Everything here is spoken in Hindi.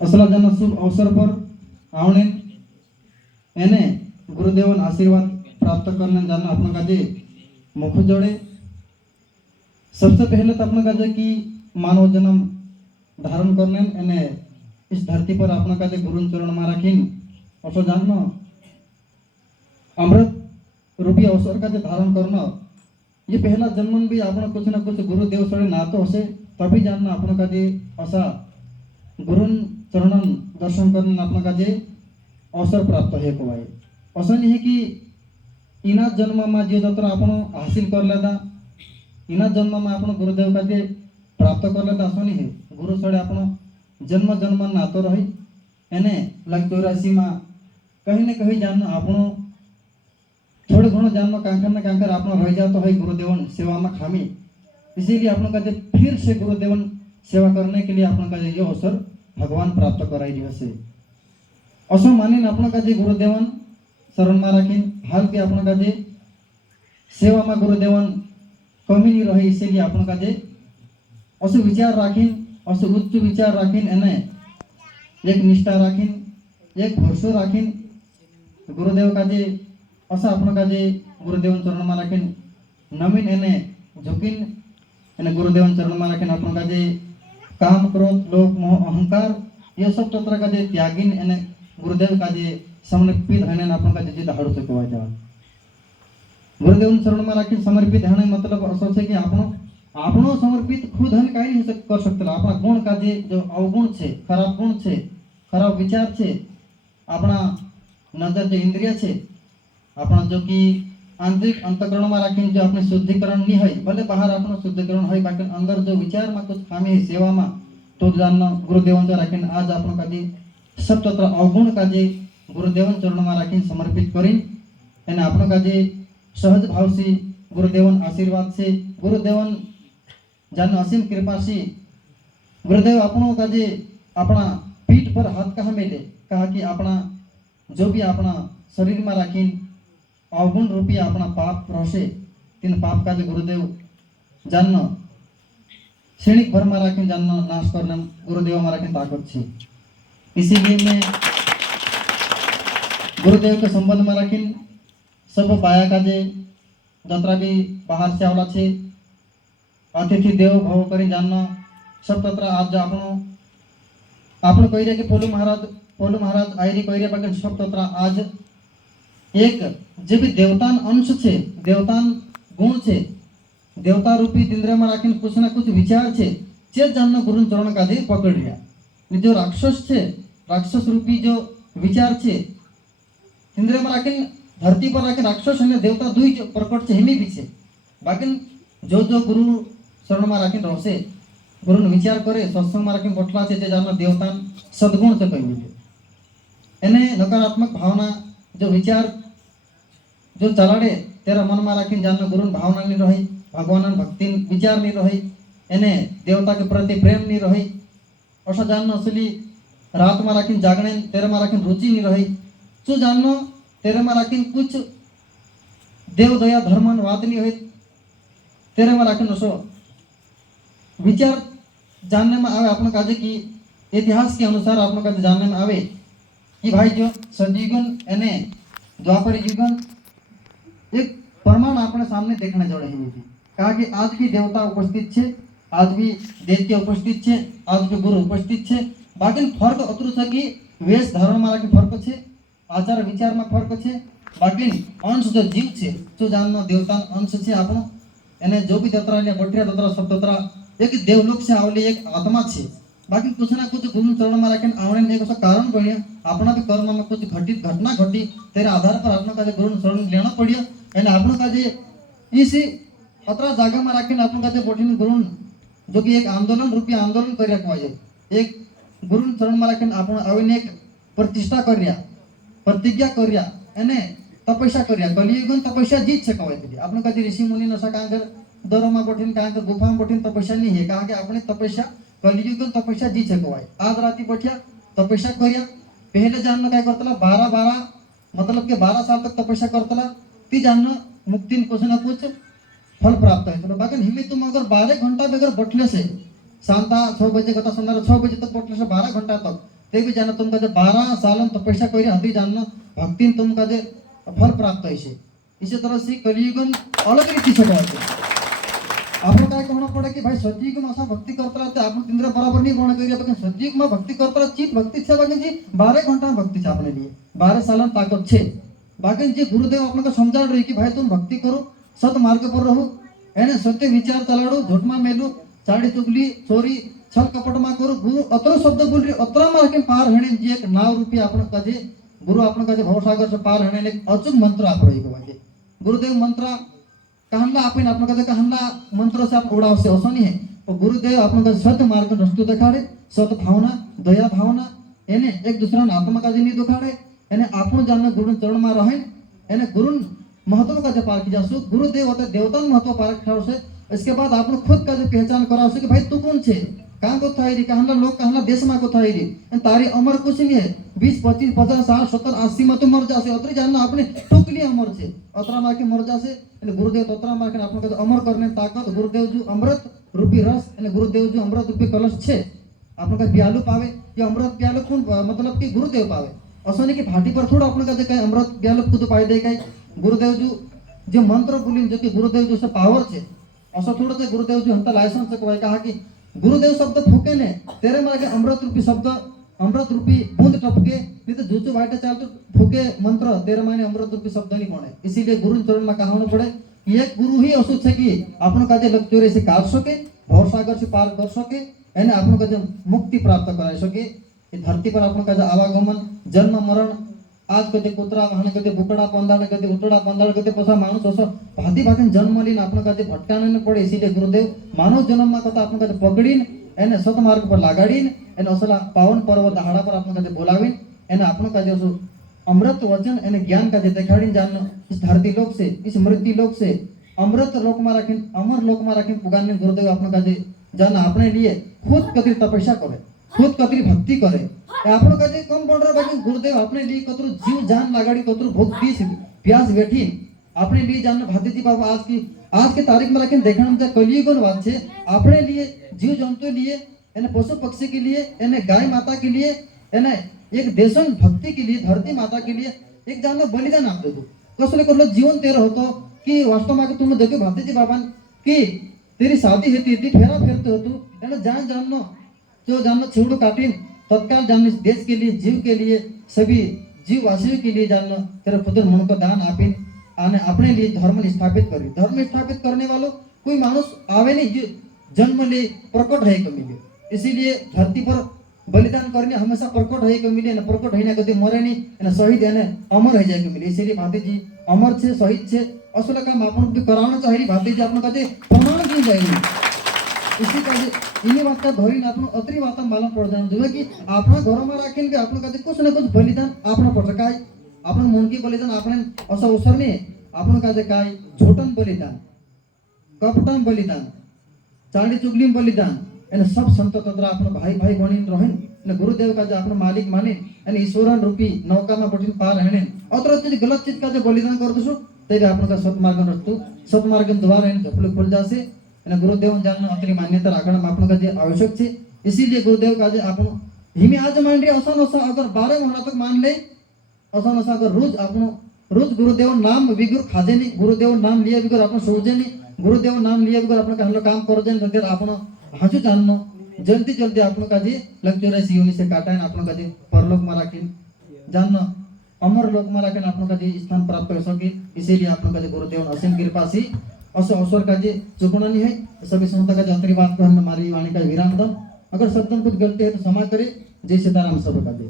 असला जन शुभ अवसर पर आवणे एने गुरुदेवन आशीर्वाद प्राप्त करने जाना अपना काजे मुख जोड़े। सबसे पहले तो अपना काजे कि मानव जन्म धारण करने एने इस धरती पर अपना काजे गुरु चरण में रखीन असो जानना अमृत रूपी अवसर काजे धारण करना ये पहला जन्म भी अपना कुछ ना कुछ गुरुदेव सड़े नातो हसे तभी जानना अपना काजे असा गुरु चरणन दर्शन करने अपना काजे अवसर प्राप्त है को भाई असं नहीं है कि इना जन्म में जे जत्र आपण हासिल कर लेता इना जन्म में आपण गुरुदेव काजे प्राप्त कर लेता असं नहीं है गुरु सड़े आपण जन्म जन्म नातो रही एने लग 84 में कहीं न कहीं जानना आपण थोड़े घणो जानना कांकर आपण रह जातो है गुरुदेवन सेवा में खामी इसीलिए आपण काजे फिर से गुरुदेवन सेवा करने के लिए आपण काजे ये अवसर भगवान प्राप्त कराई दिया से असो मानिन आपण काजे गुरुदेवन शरण में राखीन हाल के आपण काजे सेवा में गुरुदेवन कमी नहीं रहे इसीलिए आपण काजे असो विचार राखीन असो उच्च विचार राखीन एने एक निष्ठा राखीन एक भरोसा राखीन गुरुदेव काजे असा आपण काजे गुरुदेवन चरण में राखीन नवीन एने झुकीन एने गुरुदेवन चरण में राखीन आपण काजे काम क्रोध लोभ मोह अहंकार ये सब तंत्र काजे त्यागीन एने गुरुदेव काजे समर्पित होने आपण काजे जित हाडू सकवा जा गुरुदेवन चरण में राखीन समर्पित होने मतलब असो छे कि आपनो समर्पित खुद हन काई नहीं कर सकता अपना गुण काजे जो अवगुण छे खराब गुण छे खराब विचार छे अपना नजर जो इंद्रिय छे अपना जो कि आंतरिक अंतकरण में राखीन जो अपने शुद्धिकरण नहीं है भले बाहर अपना शुद्धिकरण है बाकी अंदर जो विचार में कुछ खामी है सेवा में तो जानना गुरुदेवन से राखीन आज आपण काजे सब तत्र अवगुण काजे गुरुदेवन चरण में राखीन समर्पित करीन एने आपण काजे सहज भाव से गुरुदेवन आशीर्वाद से गुरुदेवन जान असीम कृपा से गुरुदेव आपनो काजे अपना पीठ पर हाथ कहा मेले कहा कि अपना जो भी अपना शरीर में राखीन अवगुण रूपी अपना पाप रोषे तीन पाप काजे गुरुदेव जान क्षणिक भर में राखीन जान नाश करने गुरुदेव में राखीन ताकत छे इसीलिए मैं गुरुदेव के संबंध में राखीन सब पाया काजे जतरा भी बाहर से आवला छे अतिथि देव भव करी जानना सब तत्र आज आपण कही रहे कि पोलू महाराज आयरी कही रहे बाकी सब तत्र आज एक जे भी देवतान अंश छे देवतान गुण छे देवता रूपी इंद्रिय में राखीन कुछ ना कुछ विचार छे जे जानना गुरु चरण काजे पकड़ लिया जो राक्षस छे राक्षस रूपी जो विचार छे इंद्रिय में राखीन धरती पर राखीन राक्षस और देवता दुई प्रकट छे हिमी भी छे बाकी जो गुरु शरण में राखीन रहसे गुरु विचार करे सत्संग में राखीन बटला छे जे जानना देवतान सद्गुण से कही एने नकारात्मक भावना जो विचार जो चलाड़े तेरा मन में राखीन जानना गुरु भावना नहीं रही भगवान भक्ति विचार नहीं रही एने देवता के प्रति प्रेम नहीं रही ऐसा जानना असली रात में राखीन जागने तेरे में राखीन रुचि नहीं रही जो जानना तेरे में राखीन कुछ देव दया धर्मन वाद नहीं हुई तेरे में राखीन असो विचार जानने में आवे अपने काजे की इतिहास के अनुसार अपने काजे जानने में आवे कि भाई जो सतयुगन एने द्वापर युगन एक प्रमाण अपने सामने देखने जोड़े हैं कहा कि आज भी देवता उपस्थित छे आज भी दैत्य उपस्थित छे आज भी गुरु उपस्थित छे बाकी फर्क अतरु छे कि वेश धारण में राखी फर्क छे आचार विचार में फर्क छे बाकी अंश जो जीव छे तो जानना देवता अंश छे आपनो एने जो भी दत्रा ने बठिया दत्रा सब दत्रा एक देवलोक से आवली एक आत्मा छे बाकी कुछ ना कुछ गुरु चरण में राखीन आवणे एक ऐसा कारण बनिया अपना भी कर्म में कुछ घटित घटना घटी तेरे आधार पर अपना काजे गुरु शरण लेना पड़िया एने अपना काजे इसी अतरा जागा में राखीन अपना काजे बोठीन गुरु जो कि एक आंदोलन रूपी आंदोलन कर रखवा एक गुरु चरण में राखीन आपण आवीने एक प्रतिष्ठा कर्या प्रतिज्ञा कर्या एने तपस्या कर्या कलियुगन तपस्या जीत छे कवाय आपण काजे ऋषि मुनि नसा कांगर दरोमा बोठीन कांगर गुफा में बोठीन तपस्या नहीं है कहा कि आपने तपस्या कलियुगन तपस्या जी छकवाय आज राती बैठिया तपस्या करिया पहले जानना काय करतला 12 मतलब के 12 साल तक तपस्या करतला ती जानना मुक्ति कुछ ना कुछ फल प्राप्त है बाकी हिमे तुम अगर 12 घंटा बगैर बैठले से शांता 6 बजे कथा संध्या 6 बजे तक बैठले से 12 घंटा तक ते भी जानो तुमका जे 12 सालन तपस्या करी हदी जानो भक्ति तुमका जे फल प्राप्त है। इसी तरह से कलियुग अलग रीति से कहते आपको क्या कहना पड़े कि भाई सतयुग में ऐसा भक्ति करता रहते आप इंद्र बराबर नहीं ग्रहण करिए, लेकिन सतयुग में भक्ति करता चित भक्ति छे बाकी जी 12 घंटा में भक्ति छे अपने लिए 12 साल ताकत छे। बाकी जी गुरुदेव अपने को समझा रही कि भाई तुम भक्ति करो, सत मार्ग पर रहो, एने सत्य विचार चलाड़ो, झूठ में मेलो, चाड़ी चुगली चोरी छल कपट में करो। गुरु अतरो शब्द बोल रही अतरा में रखे पार हणे जी एक नाव रूपी अपन का जे गुरु अपन का जे भवसागर से पार हणे एक अचूक मंत्र आप रही को बाकी गुरुदेव मंत्र कहला आपण आपण का कहला मंत्र से आप उड़ाव से असो नहीं है। तो गुरुदेव आपण का सत्य मार्ग रस्तु दिखाड़े, सत भावना दया भावना एने एक दूसरा आत्मा का नहीं दिखाड़े, एने आपण जान गुरु चरण में रहे, एने गुरु महत्व का जो पार की जासु गुरुदेव होते देवता महत्व पार खाओ से। इसके बाद आप खुद का जो पहचान कराओ से कि भाई तू कौन छे, कहाँ को था री, कहला लोग कहला देश में को था री, तारी अमर कुछ नहीं है 20 25 50 60 70 80 में तो मर जासे अतरी जानना आपने टुकली अमर छे अतरा मार के मर जासे। गुरुदेव तोतरा मार के आपने अमर करने ताकत गुरुदेव जो अमृत रूपी रस गुरुदेव जो अमृत रूपी कलश छे आपने का प्यालू पावे या अमृत प्यालू कौन मतलब कि गुरुदेव पावे असो नहीं कि भाटी पर थोड़ा अपने का कहीं अमृत प्यालू खुद पाई दे कहीं गुरुदेव जो मंत्र बोली जो कि गुरुदेव जो से पावर छे असो थोड़ा से गुरुदेव जो हमता लाइसेंस से कहा कि गुरुदेव शब्द फूके ने तेरे मारे अमृत रूपी शब्द अमृत रूपी बूंद टपके नहीं तो जूचू बाटे चाल तो फूके मंत्र तेरे माने अमृत रूपी शब्द नहीं बने। इसीलिए गुरु चरण में कहना पड़े कि एक गुरु ही असुच है कि आपन का जे लक्ष्य से काट सके भव सागर से पार कर सके एने आपन का जे मुक्ति प्राप्त करा सके। ये धरती पर आपन का जे आवागमन जन्म मरण आज कदे कुतरा वाहने कदे बुकड़ा पंदाड़ कदे उटड़ा पंदाड़ कदे पसा मानुस असो भांति भांति जन्म लीन आपन का जे भटकाने न पड़े। इसीलिए गुरुदेव मानव जन्म में कथा आपन का जे पकड़ीन एने सत मार्ग पर लागाड़ीन एने असला पावन पर्व दहाड़ा पर आपन का जे बोलावीन एने आपन का जे अमृत वचन एने ज्ञान का जे देखाड़ीन जान इस धरती लोक से इस मृत्यु लोक से अमृत लोक में रखीन अमर लोक में रखीन पुगाने गुरुदेव आपन का जे जान अपने लिए खुद कतरी तपस्या करे खुद कतरी भक्ति करे आपन का जे कम पड़ रहा बाकी गुरुदेव अपने लिए कतरू जीव जान लगाड़ी कतरू भूख प्यास बैठी अपने लिए जान भाती जी बाबा आज के तारीख में रखें देखना में कलियुग बात छे अपने लिए जीव जंतु लिए एने पशु पक्षी के लिए एने गाय माता के लिए एने एक देशन भक्ति के लिए धरती माता के लिए एक जान बलिदान आप दो कसले कर लो जीवन तेरा होतो कि वास्तव में तुम देखो भाती जी बाबा कि तेरी शादी होती थी फेरा फेरते हो तू एने जान जाननो जो जाननो छिवड़ो काटिन तत्काल जाननो देश के लिए जीव के लिए सभी जीव वासियों के लिए जाननो तेरे पुत्र मन को दान आपिन आने अपने लिए धर्म स्थापित करी। धर्म स्थापित करने वालों कोई मानुष आवे नहीं जन्म ले प्रकट है को मिले। इसीलिए धरती पर बलिदान करने हमेशा प्रकट है को मिले न प्रकट है ना कभी मरे नहीं न शहीद है न अमर है जाए को मिले। इसीलिए भाती जी अमर छे शहीद छे असल काम आपन भी कराना चाहिए भाती जी आपन कहते प्रमाण क्यों जाएगी इसी का इन्हीं बात का धोरी आपन अतरी बात मालूम पड़ जाना जो कि अपना घर में रखें भी आपन कहते कुछ न कुछ बलिदान आपन पड़ सका आपण मन की बलिदान आपण असं उसरणे आपण का काय झोटन बलिदान कपटन बलिदान चांदी चुगली बलिदान एने सब संत तद्रा आपण भाई भाई बनिन रहेन ने गुरुदेव का जे आपण मालिक माने एने ईश्वरन रूपी नौका में बटिन पार रहने अतर चीज गलत चीज का जे बलिदान करदसु तेरे आपण का सतमार्ग रस्तु सतमार्ग द्वारा एने झपले खुल जासे एने गुरुदेव जान अतरी मान्यता राखण आपण का जे आवश्यक छे। इसीलिए गुरुदेव का जे आपण हिमे आज मान रे असन अगर 12 महीना तक मान ले असा नसा अगर रोज गुरुदेव नाम बिगुर खाजे नहीं गुरुदेव नाम लिया बिगुर आपण सोचे नहीं गुरुदेव नाम लिया बिगुर आपण कहलो काम कर देन तर आपण हाजू जाननो जल्दी जल्दी आपण का जे लक्ष्य सीओनी से काटान आपण का जे परलोक में राखिन जाननो अमर लोक में राखिन आपण का जे स्थान प्राप्त कर सके। इसीलिए आपण का जे गुरुदेव असीम कृपा से असो अवसर का जे चुकना नहीं है। सभी संत का जे अंतरी बात को हम हमारी वाणी का विराम दम अगर शब्दों कुछ गलती है तो क्षमा करे। जय सीताराम सब का दे।